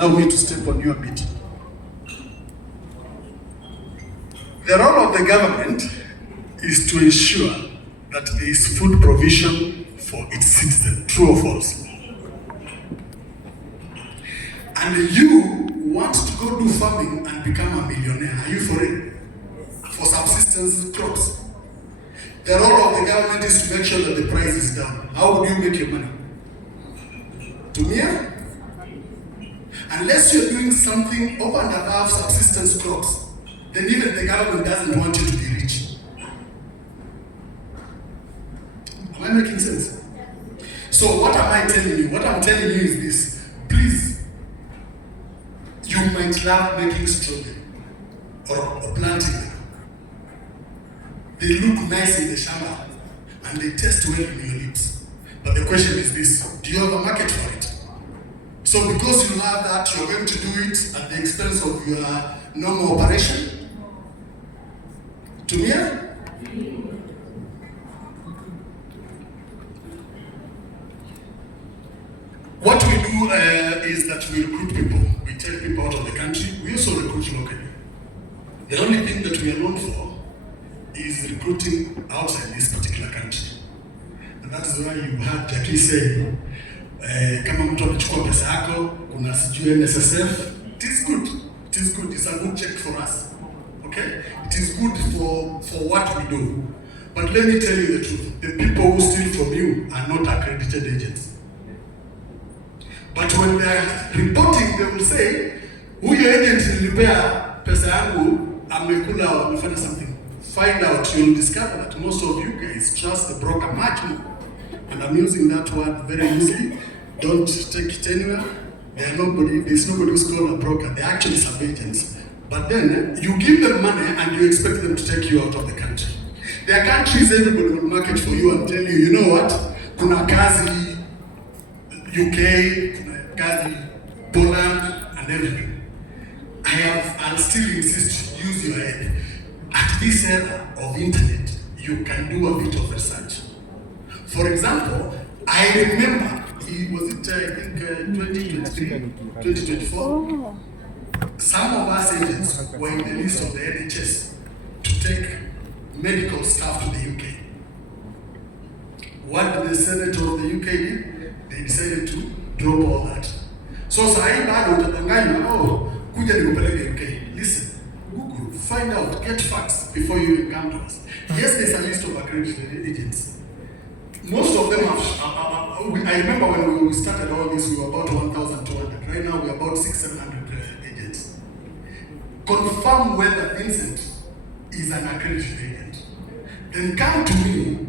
Allow me to step on you a bit. The role of the government is to ensure that there is food provision for its citizens, true or false. And you want to go do farming and become a millionaire. Are you for it? For subsistence crops. The role of the government is to make sure that the price is down. How would you make your money? To me? Unless you're doing something over and above subsistence crops, then even the government doesn't want you to be rich. Am I making sense? So what am I telling you? What I'm telling you is this. Please, you might love making strawberry or planting them. They look nice in the shamba and they taste well in your lips. But the question is this, do you have a market for it? So because you have that, you're going to do it at the expense of your normal operation? To me? What we do is that we recruit people. We take people out of the country. We also recruit locally. The only thing that we are known for is recruiting outside this particular country. And that is why you heard Jackie say, kama mtu amechukua pesa yako, kuna sijui NSSF, it is good. It is good. It's a good check for us. Okay? It is good for what we do. But let me tell you the truth. The people who steal from you are not accredited agents. But when they are reporting, they will say, huyo agent nilipea pesa yangu, amekula, amefanya something. Find out, you'll discover that most of you guys trust the broker much more. And I'm using that word very loosely. Don't take it anywhere. There's nobody who's called a broker. They're actually sub-agents. But then you give them money and you expect them to take you out of the country. There are countries everybody will market for you and tell you, you know what? Kuna kazi UK, kuna kazi Poland, and everything. I'll still insist, use your head. At this era of internet, you can do a bit of research. For example, I remember, was it I think 2023, 2024? Some of us agents were in the list of the NHS to take medical staff to the UK. What did the Senator of the UK do? They decided to drop all that. So sahi bado utadanganywa, kuja nikupeleke UK. Listen. Google, find out, get facts before you even come to us. Yes, there's a list of accredited agents. Most of them I remember when we started all this, we were about 1,200. Right now, we're about 600-700 agents. Confirm whether Vincent is an accredited agent. Then come to me.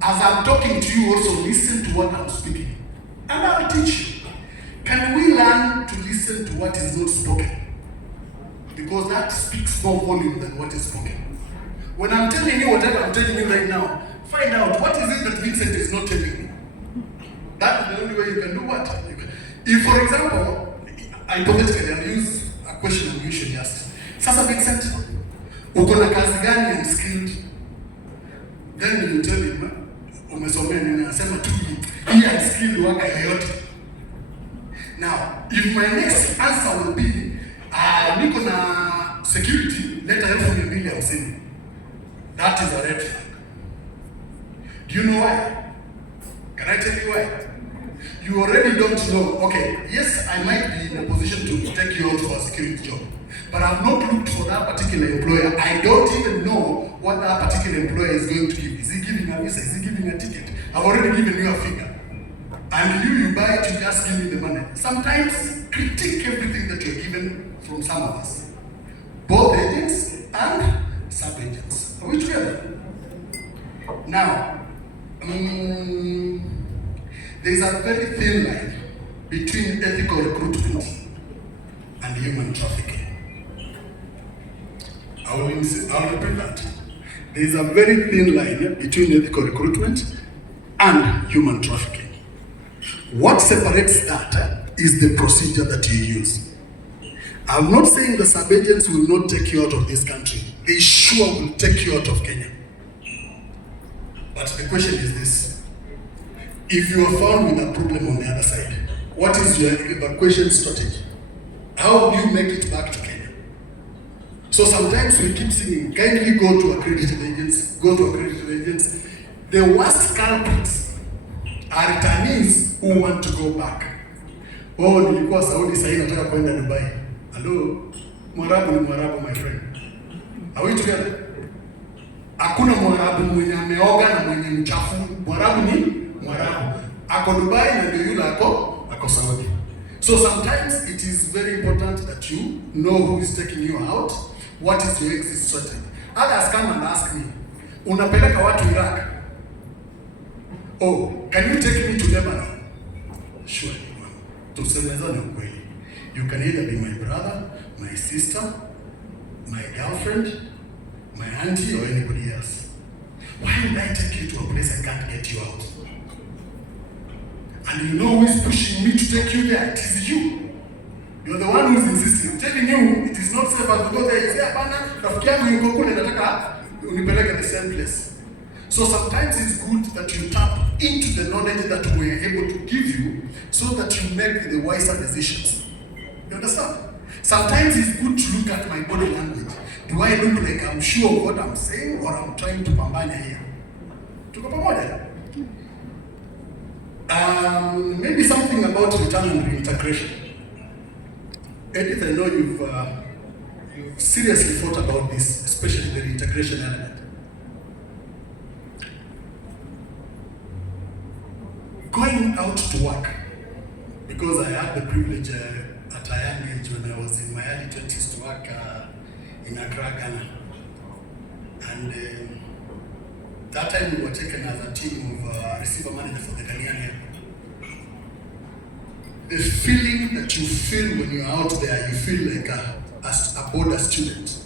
As I'm talking to you, also listen to what I'm speaking. And I'll teach you. Can we learn to listen to what is not spoken? Because that speaks more volume than what is spoken. When I'm telling you whatever I'm telling you right now, find out what is it that Vincent is not telling me. That is the only way you can do what? If, for example, hypothetically, I'll use a question we usually ask. Sasa Vincent, uko na kazi gani unskilled? Then you tell him, umesomea nini? Anasema tu, hii unskilled waka yoyote. Now, if my next answer will be, niko na security, leta 250,000. That is a red flag. Do you know why? Can I tell you why? You already don't know. Okay, yes, I might be in a position to take you out for a security job, but I've not looked for that particular employer. I don't even know what that particular employer is going to give. Is he giving a visa? Is he giving a ticket? I've already given you a figure. And you buy it, you just give me the money. Sometimes critique everything that you're given from some of us. Both agents and sub-agents. Are we together? Now, there's a very thin line between ethical recruitment and human trafficking. I'll repeat that. There's a very thin line between ethical recruitment and human trafficking. What separates that is the procedure that you use. I'm not saying the sub-agents will not take you out of this country. They sure will take you out of Kenya. But the question is this. If you are found with a problem on the other side, what is your evacuation strategy? How do you make it back to Kenya? So sometimes we keep singing, kindly go to accredited agents, go to accredited agents. The worst culprits are returnees who want to go back. Oh, nilikuwa Saudi, sasa nataka kwenda Dubai. Hello, Mwarabu ni Mwarabu, my friend. Are we together? Hakuna Mwarabu mwenye ameoga na mwenye mchafu. Mwarabu ni Mwarabu. Ako Dubai na ndio yule ako Saudi. So sometimes it is very important that you know who is taking you out. What is your exit strategy? Others come and ask me, unapeleka watu Iraq? Oh, can you take me to Lebanon? Sure. Tusemezane ukweli. You can either be my brother, my sister, my girlfriend, my auntie, or anybody else. Why would I take you to a place I can't get you out? And you know who is pushing me to take you there? It is you. You're the one who is insisting. Telling you it is not safe to go there. You say, "Hapana, rafiki yangu yuko kule, nataka unipeleke the same place." So sometimes it's good that you tap into the knowledge that we are able to give you so that you make the wiser decisions. You understand? Sometimes it's good to look at my body language. Do I look like I'm sure of what I'm saying or I'm trying to pambana here? Tuko pamoja? Maybe something about return and reintegration. Edith, I know you've seriously thought about this, especially the reintegration element. Going out to work, because I had the privilege at a young age when I was in my early 20s to work in Accra, Ghana. And that time we were taken as a team of receiver manager for the Ghanaian Airport. The feeling that you feel when you're out there, you feel like a border student,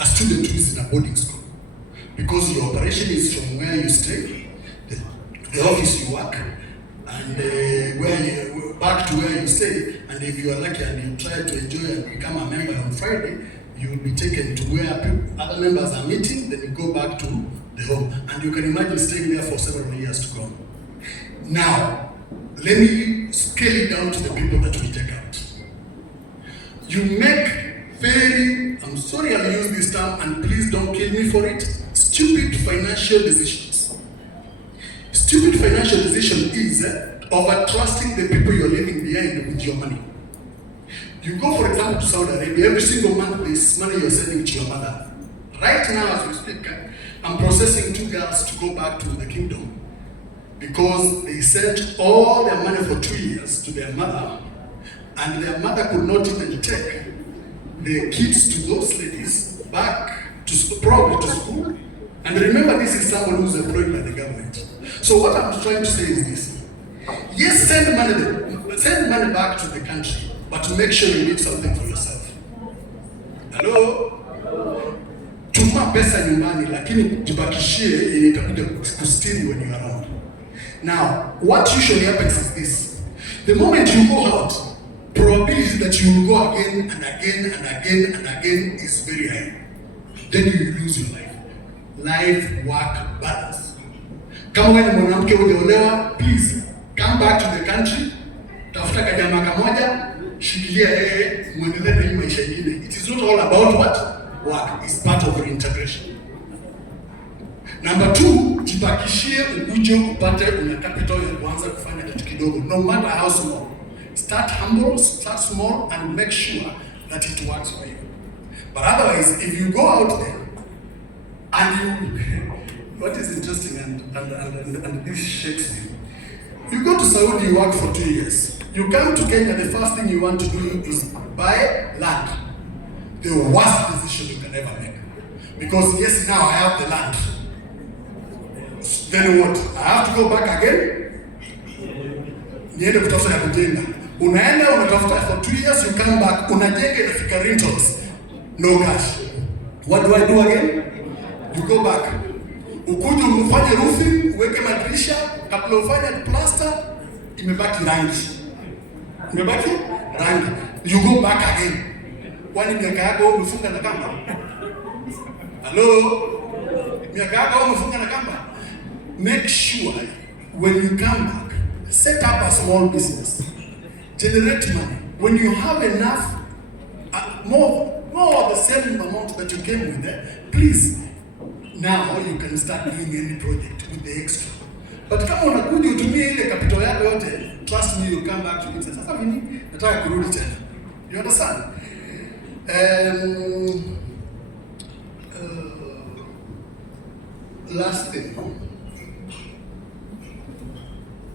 a student who is in a boarding school. Because your operation is from where you stay, the office you work, and back to where you stay. And if you are lucky and you try to enjoy and become a member on Friday, you will be taken to where other members are meeting, then you go back to the home. And you can imagine staying there for several years to come. Now, let me scale it down to the people that we take out. You make I'm sorry I'll use this term and please don't kill me for it, stupid financial decisions. Stupid financial decision is over trusting the people you're leaving behind with your money. You go, for example, to Saudi Arabia, every single month there's money you're sending to your mother. Right now, as we speak, I'm processing 2 girls to go back to the kingdom because they sent all their money for 2 years to their mother, and their mother could not even take the kids to those ladies back to probably to school. And remember, this is someone who's employed by the government. So what I'm trying to say is this: yes, send money back to the country, but make sure you need something for yourself. Hello? Tuma pesa nyumbani, lakini jibakishie yenye itakuja kustiri when you're around. Now, what usually happens is this: the moment you go out, probability that you will go again and again and again and again is very high. Then you lose your life. Life-work balance. Kama wewe ni mwanamke hujaolewa, please come back to the country. Tafuta kajamaa kamoja, shikilia yeye, muendelee na hii maisha ingine. It is not all about what? Work. It's part of reintegration. Number 2, jibakishie ukuje upate una capital ya kuanza kufanya kitu kidogo. No matter how small. Start humble, start small, and make sure that it works for you. But otherwise, if you go out there and you, what is interesting and this shakes me. You go to Saudi, you work for 2 years. You come to Kenya, the first thing you want to do is buy land. The worst decision you can ever make. Because yes, now I have the land. Then what? I have to go back again? Niende kutafuta ya kujenga. Unaenda unatafuta for 2 years, you come back, unajenga inafika rentals. No cash. What do I do again? You go back. Ukuje ufanye roofing, uweke madirisha, kabla ufanye plaster, imebaki rangi. Imebaki rangi. You go back again. Kwani miaka yako umefunga na kamba? Hello? Miaka yako umefunga na kamba? Make sure when you come back, set up a small business. Generate money. When you have enough, more the same amount that you came with, please. Now you can start doing any project with the extra. But kama unakuja utumie ile capital yako yote, trust me, you come back to it. Sasa mimi nataka kurudi tena. You understand? Last thing,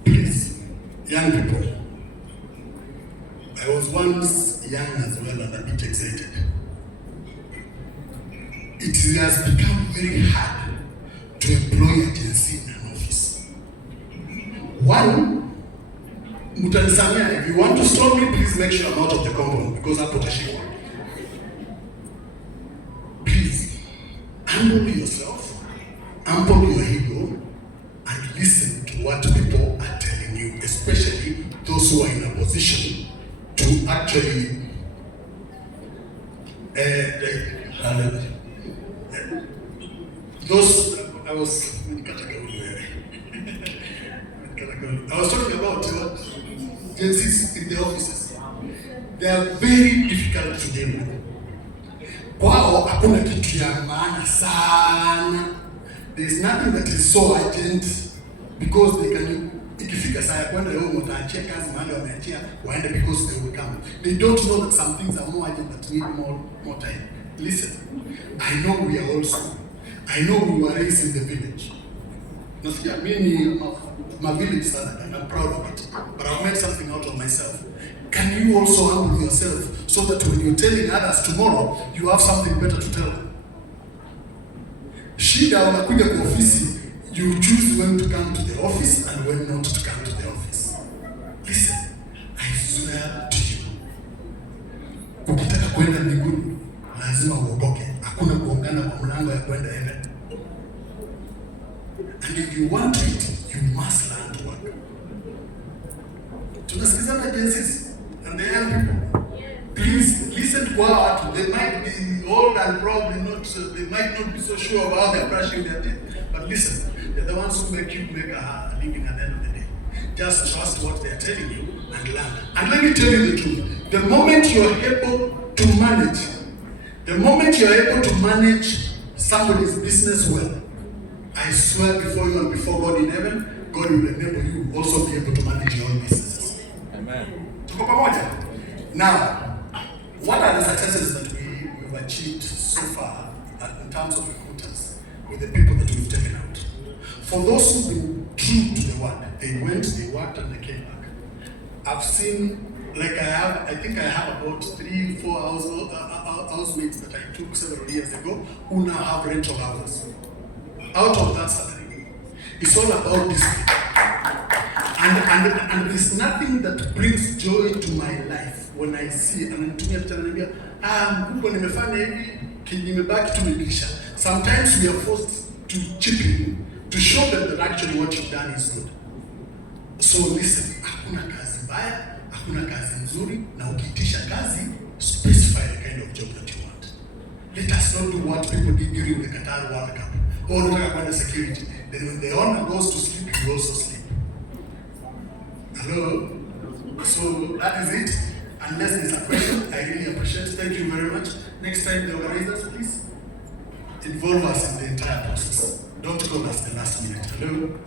please, young people. I was once young as well and a bit excited. It has become very hard to employ a Gen Z in an office. One, mutanisamia, if you want to stop me, please make sure I'm out of the compound because I'm potential. Please, humble yourself, humble your ego, and listen to what people are telling you, especially those who are in a position to actually I was talking about Gen Zs in the offices. They are very difficult to deal with. Kwao hakuna kitu ya maana sana. There is nothing that is so urgent because they can. Ikifika saa ya kwenda leo wataachia kazi mahali wameachia waende because they will come. They don't know that some things are more urgent that need more time. Listen, I know we are also. I know we were raised in the village. Nasikia mimi my village sana and I'm proud of it. But I've made something out of myself. Can you also humble yourself so that when you're telling others tomorrow, you have something better to tell them? Shida unakuja kwa ofisi, you choose when to come to the office and when not to come to the office. Listen, I swear to you. Ukitaka kwenda mbinguni, lazima uokoke. Hakuna kuongana kwa mlango ya kwenda heaven. And if you want it, you must learn to work. Tunasikizana Gen Zs and the young people. Please listen to what they might be old and probably not. They might not be so sure of how they're brushing their teeth. But listen, they're the ones who make you make a living at the end of the day. Just trust what they're telling you and learn. And let me tell you the truth. The moment you're able to manage somebody's business well, I swear before you and before God in heaven, God will enable you also be able to manage your own businesses. Amen. Tuko pamoja? Now, what are the successes that we've achieved so far in terms of recruiters with the people that we've taken out? For those who've been true to the word, they went, they worked, and they came back. I've seen, like I think I have about 3-4 housemates that I took several years ago who now have rental houses. Out of that salary, it's all about discipline. And there's nothing that brings joy to my life when I see it. And sometimes we are forced to chip in to show them that actually what you've done is good. So listen, hakuna kazi mbaya, hakuna kazi nzuri, na ukiitisha kazi, specify the kind of job that you want. Let us not do what people did during the Qatar World Cup. Oh, nataka kwenda security. Then when the owner goes to sleep, you also sleep. Hello? So that is it. Unless there's a question, I really appreciate it. Thank you very much. Next time, the organizers, please involve us in the entire process. Don't call us the last minute. Hello?